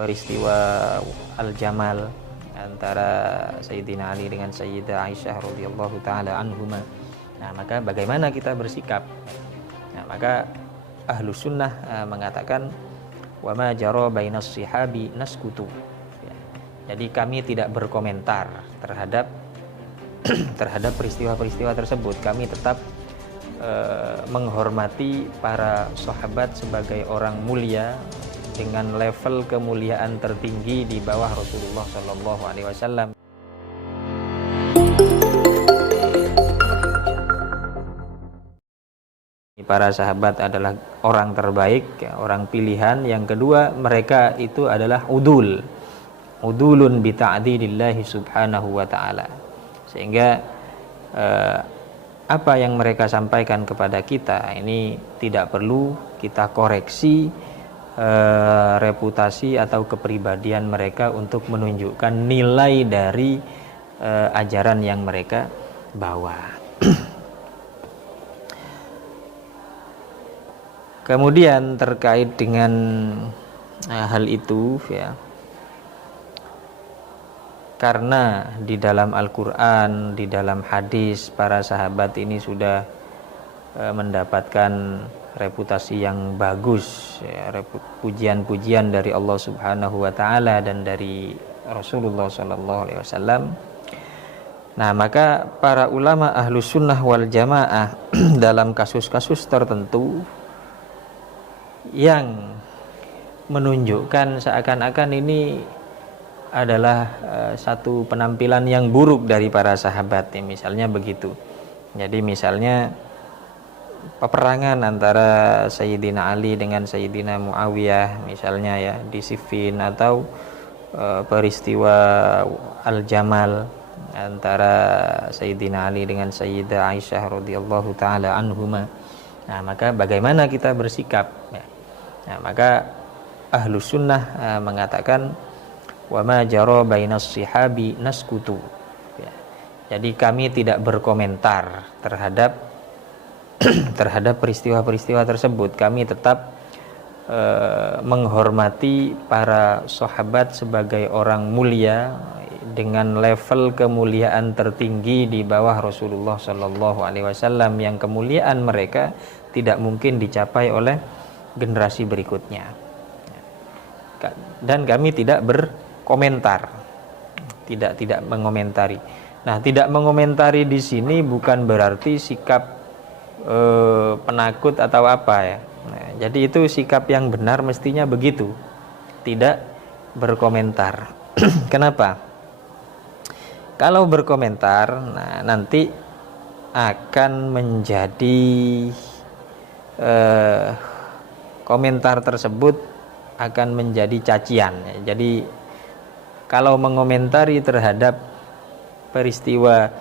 peristiwa Al-Jamal antara Sayyidina Ali dengan Sayyidah Aisyah radhiyallahu taala anhuma. Nah, maka bagaimana kita bersikap? Nah, maka Ahlus Sunnah mengatakan wa ma jara bainas sihabi naskutu. Ya. Jadi kami tidak berkomentar terhadap terhadap peristiwa-peristiwa tersebut. Kami tetap menghormati para sahabat sebagai orang mulia dengan level kemuliaan tertinggi di bawah Rasulullah Shallallahu Alaihi Wasallam. Para sahabat adalah orang terbaik, orang pilihan. Yang kedua, mereka itu adalah udulun bi ta'dilillahi subhanahu wa ta'ala. Sehingga apa yang mereka sampaikan kepada kita ini tidak perlu kita koreksi reputasi atau kepribadian mereka untuk menunjukkan nilai dari ajaran yang mereka bawa. Kemudian terkait dengan hal itu, ya, karena di dalam Al-Quran, di dalam hadis, para sahabat ini sudah mendapatkan reputasi yang bagus, ya, pujian-pujian dari Allah Subhanahu wa Ta'ala dan dari Rasulullah Sallallahu Alaihi Wasallam. Nah, maka para ulama Ahlus Sunnah wal Jamaah dalam kasus-kasus tertentu yang menunjukkan seakan-akan ini adalah satu penampilan yang buruk dari para sahabat, ya, misalnya begitu. Jadi misalnya peperangan antara Sayyidina Ali dengan Sayyidina Muawiyah misalnya, ya, di Siffin, atau peristiwa Al-Jamal antara Sayyidina Ali dengan Sayyidah Aisyah radhiyallahu taala anhuma. Nah, maka bagaimana kita bersikap, ya? Nah, maka Ahlus Sunnah mengatakan wa ma jara bainas sihabi naskutu. Ya. Jadi kami tidak berkomentar terhadap peristiwa-peristiwa tersebut. Kami tetap menghormati para sahabat sebagai orang mulia dengan level kemuliaan tertinggi di bawah Rasulullah Shallallahu Alaihi Wasallam, yang kemuliaan mereka tidak mungkin dicapai oleh generasi berikutnya. Dan kami tidak berkomentar, tidak mengomentari. Nah, tidak mengomentari di sini bukan berarti sikap penakut atau apa, ya. Nah, jadi itu sikap yang benar mestinya begitu, tidak berkomentar. Kenapa? Kalau berkomentar, nah, nanti akan menjadi komentar tersebut akan menjadi cacian. Jadi kalau mengomentari terhadap peristiwa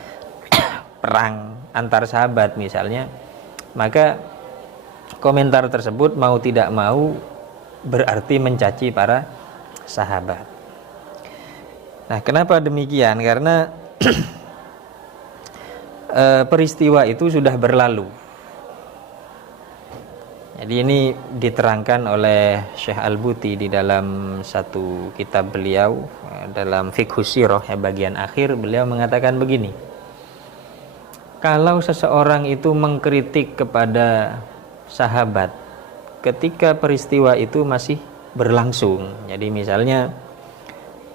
perang antar sahabat misalnya, maka komentar tersebut mau tidak mau berarti mencaci para sahabat. Nah, kenapa demikian? Karena peristiwa itu sudah berlalu. Jadi ini diterangkan oleh Syekh Al-Buti di dalam satu kitab beliau, dalam Fiqhus Sirah, bagian akhir, beliau mengatakan begini. Kalau seseorang itu mengkritik kepada sahabat ketika peristiwa itu masih berlangsung, jadi misalnya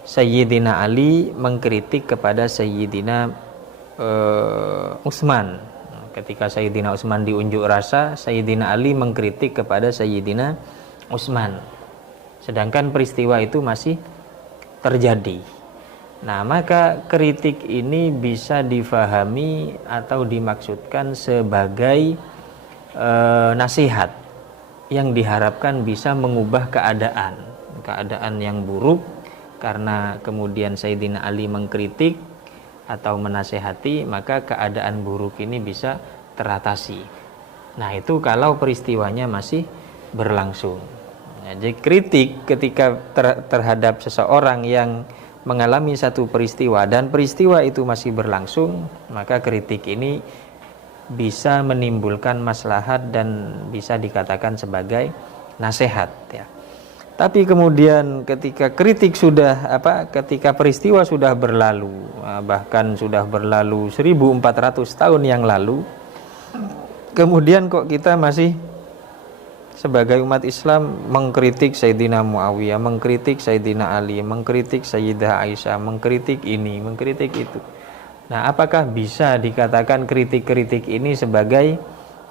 Sayyidina Ali mengkritik kepada Sayyidina Utsman, ketika Sayyidina Utsman diunjuk rasa, Sayyidina Ali mengkritik kepada Sayyidina Utsman, sedangkan peristiwa itu masih terjadi. Nah, maka kritik ini bisa difahami atau dimaksudkan sebagai nasihat yang diharapkan bisa mengubah keadaan yang buruk karena kemudian Sayyidina Ali mengkritik atau menasehati, maka keadaan buruk ini bisa teratasi. Nah, itu kalau peristiwanya masih berlangsung. Jadi kritik ketika terhadap seseorang yang mengalami satu peristiwa dan peristiwa itu masih berlangsung, maka kritik ini bisa menimbulkan maslahat dan bisa dikatakan sebagai nasihat, ya. Tapi kemudian ketika ketika peristiwa sudah berlalu, bahkan sudah berlalu 1400 tahun yang lalu, kemudian kok kita masih sebagai umat Islam mengkritik Sayyidina Muawiyah, mengkritik Sayyidina Ali, mengkritik Sayyidah Aisyah, mengkritik ini, mengkritik itu. Nah, apakah bisa dikatakan kritik-kritik ini sebagai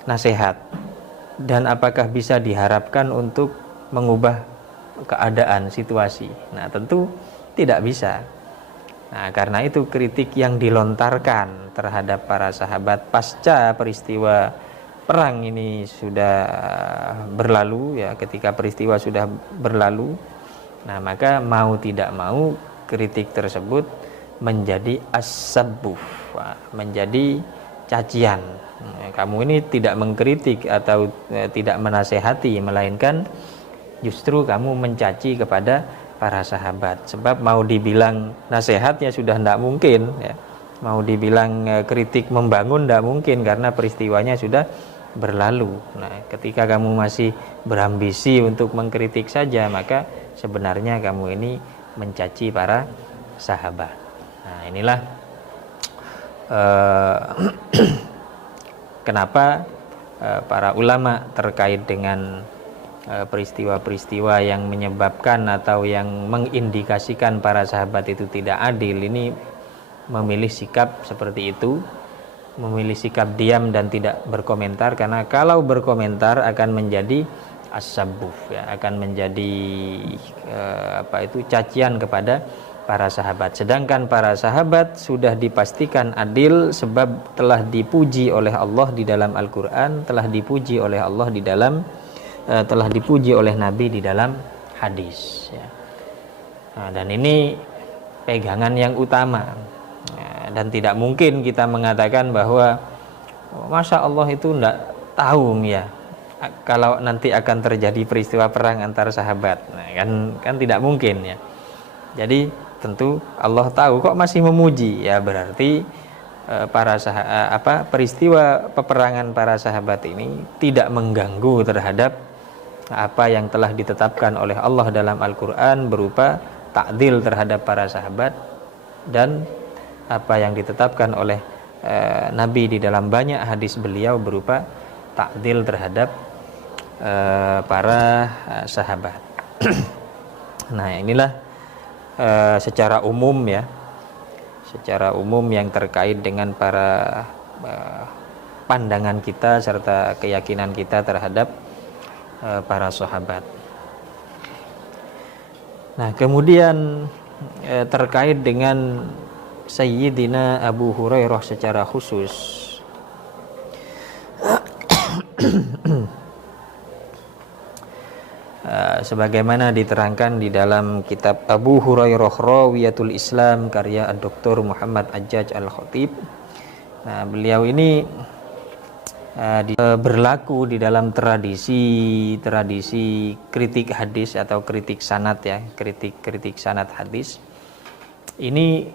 nasihat? Dan apakah bisa diharapkan untuk mengubah keadaan, situasi? Nah, tentu tidak bisa. Nah, karena itu kritik yang dilontarkan terhadap para sahabat pasca peristiwa perang ini sudah berlalu, ya, ketika peristiwa sudah berlalu, nah maka mau tidak mau kritik tersebut menjadi as-sabbuh, menjadi cacian. Kamu ini tidak mengkritik atau tidak menasehati, melainkan justru kamu mencaci kepada para sahabat. Sebab mau dibilang nasihatnya sudah tidak mungkin, ya. Mau dibilang kritik membangun tidak mungkin karena peristiwanya sudah berlalu. Nah, ketika kamu masih berambisi untuk mengkritik saja, maka sebenarnya kamu ini mencaci para sahabat. Nah, inilah kenapa para ulama terkait dengan peristiwa-peristiwa yang menyebabkan atau yang mengindikasikan para sahabat itu tidak adil ini memilih sikap seperti itu, memilih sikap diam dan tidak berkomentar, karena kalau berkomentar akan menjadi as-sabbuh, ya, akan menjadi cacian kepada para sahabat. Sedangkan para sahabat sudah dipastikan adil sebab telah dipuji oleh Allah di dalam Al-Qur'an, telah dipuji oleh Allah di dalam telah dipuji oleh Nabi di dalam hadis, ya. Nah, dan ini pegangan yang utama, ya, dan tidak mungkin kita mengatakan bahwa Masya Allah itu tidak tahu, ya, kalau nanti akan terjadi peristiwa perang antar sahabat. Nah, kan tidak mungkin, ya. Jadi tentu Allah tahu kok masih memuji, ya berarti peristiwa peperangan para sahabat ini tidak mengganggu terhadap apa yang telah ditetapkan oleh Allah dalam Al-Qur'an berupa ta'dil terhadap para sahabat, dan apa yang ditetapkan oleh Nabi di dalam banyak hadis beliau berupa ta'dil terhadap para sahabat. Nah, inilah secara umum, ya, secara umum yang terkait dengan para pandangan kita serta keyakinan kita terhadap para sahabat. Nah, kemudian terkait dengan Sayyidina Abu Hurairah secara khusus, sebagaimana diterangkan di dalam kitab Abu Hurairah Rawiyatul Islam karya Dr. Muhammad Ajjaj Al-Khatib. Nah, beliau ini berlaku di dalam tradisi kritik hadis atau kritik sanad, ya, kritik sanad hadis. Ini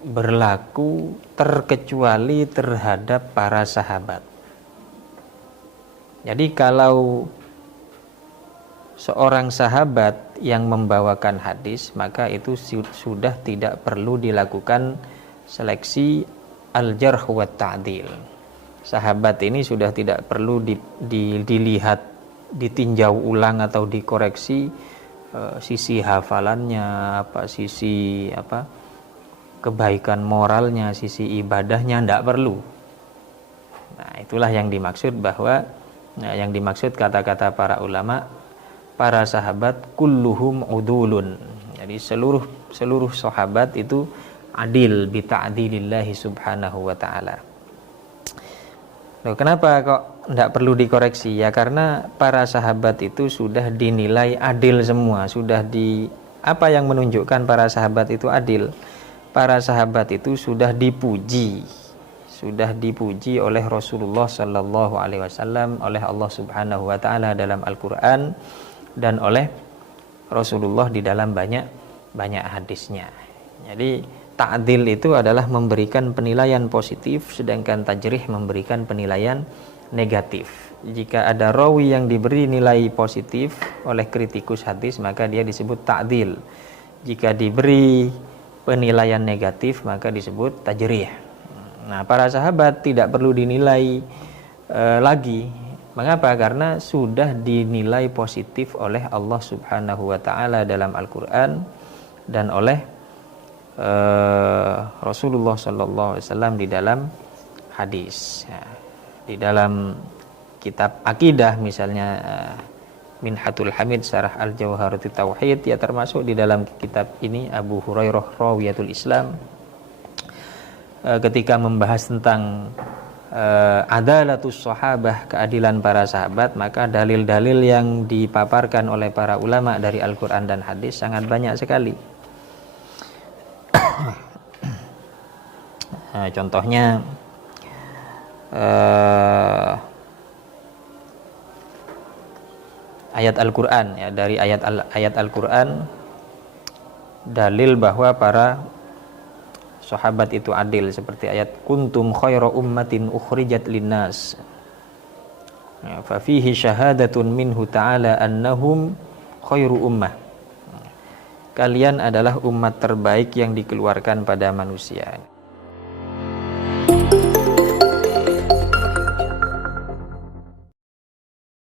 berlaku terkecuali terhadap para sahabat. Jadi kalau seorang sahabat yang membawakan hadis, maka itu sudah tidak perlu dilakukan seleksi al-jarh wa ta'dil. Sahabat ini sudah tidak perlu dilihat, ditinjau ulang atau dikoreksi sisi hafalannya, sisi kebaikan moralnya, sisi ibadahnya, tidak perlu. Nah, itulah yang dimaksud yang dimaksud kata-kata para ulama, para sahabat kulluhum udulun. Jadi seluruh sahabat itu adil bi ta'dilillahi subhanahu wa ta'ala. Loh, kenapa kok tidak perlu dikoreksi? Ya karena para sahabat itu sudah dinilai adil semua, apa yang menunjukkan para sahabat itu adil? Para sahabat itu sudah dipuji oleh Rasulullah Sallallahu Alaihi Wasallam, oleh Allah Subhanahu Wa Taala dalam Al-Quran, dan oleh Rasulullah di dalam banyak hadisnya. Jadi ta'dil itu adalah memberikan penilaian positif, sedangkan tajrih memberikan penilaian negatif. Jika ada rawi yang diberi nilai positif oleh kritikus hadis, maka dia disebut ta'dil. Jika diberi penilaian negatif, maka disebut tajrih. Nah, para sahabat tidak perlu dinilai lagi. Mengapa? Karena sudah dinilai positif oleh Allah Subhanahu wa taala dalam Al-Qur'an dan oleh Rasulullah sallallahu alaihi wasallam di dalam hadis. Di dalam kitab akidah misalnya Minhatul Hamid Syarah Al-Jawharatul Tauhid, ya termasuk di dalam kitab ini Abu Hurairah Rawiyatul Islam ketika membahas tentang adalatus sahabah, keadilan para sahabat, maka dalil-dalil yang dipaparkan oleh para ulama dari Al-Qur'an dan hadis sangat banyak sekali. Nah, contohnya ayat Al-Qur'an, ya, dari ayat Al-Qur'an dalil bahwa para sahabat itu adil, seperti ayat kuntum khaira ummatin ukhrijat linnas, ya, fa fihi syahadatun minhu ta'ala annahum khairu ummah. Kalian adalah umat terbaik yang dikeluarkan pada manusia.